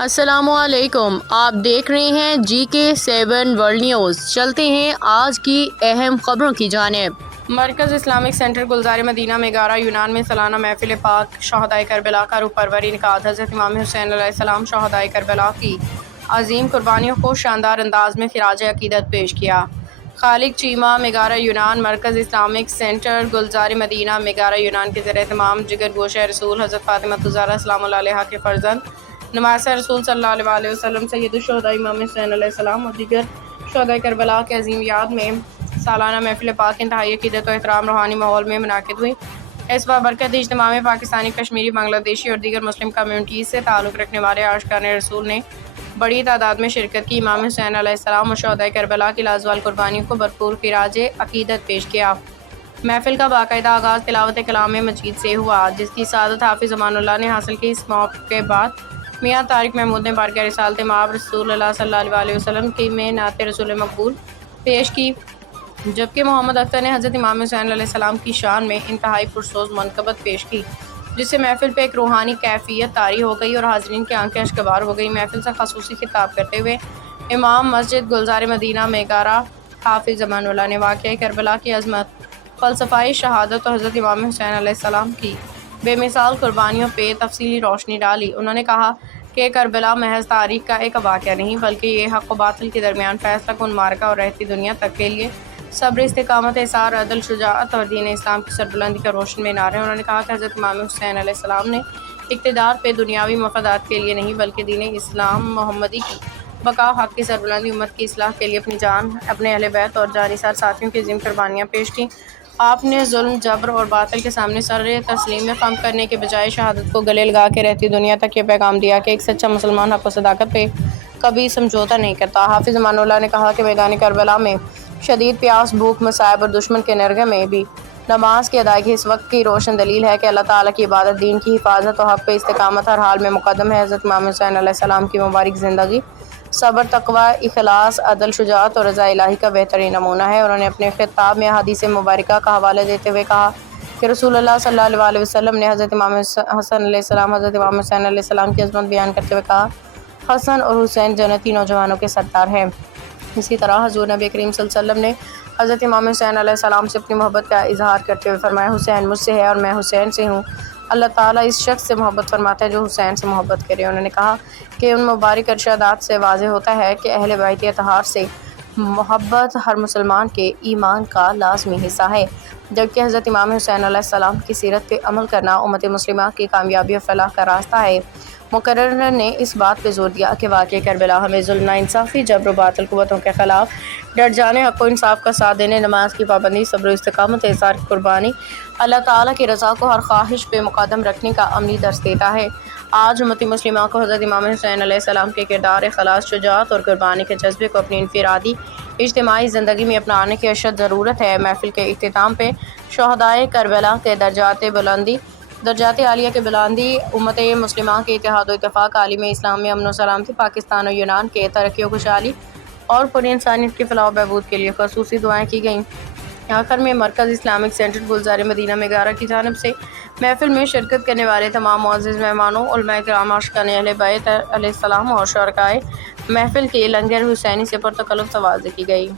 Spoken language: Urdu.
السلام علیکم، آپ دیکھ رہے ہیں GK7 ورلڈ نیوز۔ چلتے ہیں آج کی اہم خبروں کی جانب۔ مرکز اسلامک سینٹر گلزار مدینہ میں 11 یونان میں سالانہ محفل پاک شہدائے کربلا کا روح پروری انعقاد۔ حضرت امام حسین علیہ السلام شہدائے کربلا کی عظیم قربانیوں کو شاندار انداز میں خراج عقیدت پیش کیا۔ خالق چیمہ میگارہ یونان مرکز اسلامک سینٹر گلزار مدینہ میگارہ یونان کے زیر اہتمام جگر گوشہ رسول حضرت فاطمہ الزہرا سلام اللہ علیہا کے فرزند نماسہ رسول صلی اللہ علیہ وسلم سید الشہداء امام حسین علیہ السلام اور دیگر شہدائے کربلا کے عظیم یاد میں سالانہ محفل پاک انتہائی عقیدت و احترام روحانی ماحول میں منعقد ہوئی۔ اس بابرکت اجتماع میں پاکستانی، کشمیری، بنگلہ دیشی اور دیگر مسلم کمیونٹیز سے تعلق رکھنے والے عاشقان رسول نے بڑی تعداد میں شرکت کی۔ امام حسین علیہ السلام اور شہدائے کربلا کی لازوال قربانیوں کو بھرپور خراج عقیدت پیش کیا۔ محفل کا باقاعدہ آغاز تلاوت کلام مجید سے ہوا، جس کی سعادت حافظ امان اللہ نے حاصل کی۔ اس موقع کے بعد میاں طارق محمود نے بارگاہ رسالت مآب رسول اللہ صلی اللہ علیہ وسلم کی میں نعت رسول مقبول پیش کی، جبکہ محمد اختر نے حضرت امام حسین علیہ السلام کی شان میں انتہائی پرسوز منقبت پیش کی، جس سے محفل پہ ایک روحانی کیفیت طاری ہو گئی اور حاضرین کی آنکھیں اشکبار ہو گئی۔ محفل سے خصوصی خطاب کرتے ہوئے امام مسجد گلزار مدینہ میگارہ حافظ امان اللہ نے واقعہ کربلا کی عظمت، فلسفہ شہادت اور حضرت امام حسین علیہ السلام کی بے مثال قربانیوں پہ تفصیلی روشنی ڈالی۔ انہوں نے کہا کہ کربلا محض تاریخ کا ایک واقعہ نہیں، بلکہ یہ حق و باطل کے درمیان فیصلہ کن معرکہ اور رہتی دنیا تک کے لیے صبر، استقامت، احسار، عدل، شجاعت اور دین اسلام کی سربلندی کا روشن مینار ہے۔ انہوں نے کہا کہ حضرت امام حسین علیہ السلام نے اقتدار پہ دنیاوی مفادات کے لیے نہیں، بلکہ دین اسلام محمدی کی بقا، حق کی سربلندی، امت کی اصلاح کے لیے اپنی جان، اپنے اہل بیت اور جانثار ساتھیوں کی عظیم قربانیاں پیش کی۔ آپ نے ظلم، جبر اور باطل کے سامنے سر تسلیم میں خم کرنے کے بجائے شہادت کو گلے لگا کے رہتی دنیا تک یہ پیغام دیا کہ ایک سچا مسلمان حق و صداقت پہ کبھی سمجھوتا نہیں کرتا۔ حافظ امان اللہ نے کہا کہ میدان کربلا میں شدید پیاس، بھوک، مصائب اور دشمن کے نرغے میں بھی نماز کی ادائیگی اس وقت کی روشن دلیل ہے کہ اللہ تعالیٰ کی عبادت، دین کی حفاظت اور حق پہ استقامت ہر حال میں مقدم ہے۔ حضرت امام حسین علیہ السلام کی مبارک زندگی صبر، تقویٰ، اخلاص، عدل، شجاعت اور رضا الہی کا بہترین نمونہ ہے۔ انہوں نے اپنے خطاب میں احادیث مبارکہ کا حوالہ دیتے ہوئے کہا کہ رسول اللہ صلی اللہ علیہ وسلم نے حضرت امام حسن علیہ السلام، حضرت امام حسین علیہ السلام کی عظمت بیان کرتے ہوئے کہا، حسن اور حسین جنتی نوجوانوں کے سردار ہیں۔ اسی طرح حضور نبی کریم صلی اللہ علیہ وسلم نے حضرت امام حسین علیہ السلام سے اپنی محبت کا اظہار کرتے ہوئے فرمایا، حسین مجھ سے ہے اور میں حسین سے ہوں۔ اللہ تعالیٰ اس شخص سے محبت فرماتا ہے جو حسین سے محبت کرے۔ انہوں نے کہا کہ ان مبارک ارشادات سے واضح ہوتا ہے کہ اہل بیت اطہار سے محبت ہر مسلمان کے ایمان کا لازمی حصہ ہے، جبکہ حضرت امام حسین علیہ السلام کی سیرت پہ عمل کرنا امت مسلمہ کی کامیابی اور فلاح کا راستہ ہے۔ مقرر نے اس بات پہ زور دیا کہ واقعہ کربلا ہمیں ظلم، ناانصافی، جبر و باطل قوتوں کے خلاف ڈٹ جانے، حق و انصاف کا ساتھ دینے، نماز کی پابندی، صبر و استقامت، احسار کی قربانی، اللہ تعالیٰ کی رضا کو ہر خواہش پہ مقدم رکھنے کا عملی درس دیتا ہے۔ آج امت مسلمہ کو حضرت امام حسین علیہ السلام کے کردار، اخلاص، شجاعت اور قربانی کے جذبے کو اپنی انفرادی اجتماعی زندگی میں اپنانے کی اشد ضرورت ہے۔ محفل کے اختتام پہ شہدائے کربلا کے درجات عالیہ کی بلندی، امت مسلمہ کے اتحاد و اتفاق، عالم اسلام میں امن و سلامتی، پاکستان اور یونان کے ترقی و خوشحالی اور پوری انسانیت کی فلاح و بہبود کے لیے خصوصی دعائیں کی گئیں۔ آخر میں مرکز اسلامک سینٹر گلزار مدینہ میگارہ کی جانب سے محفل میں شرکت کرنے والے تمام معزز مہمانوں، علماء کرام، عاشقان اہل بیت علیہ السلام اور شرکائے محفل کی لنگر حسینی سے پرتکلف توازی کی گئی۔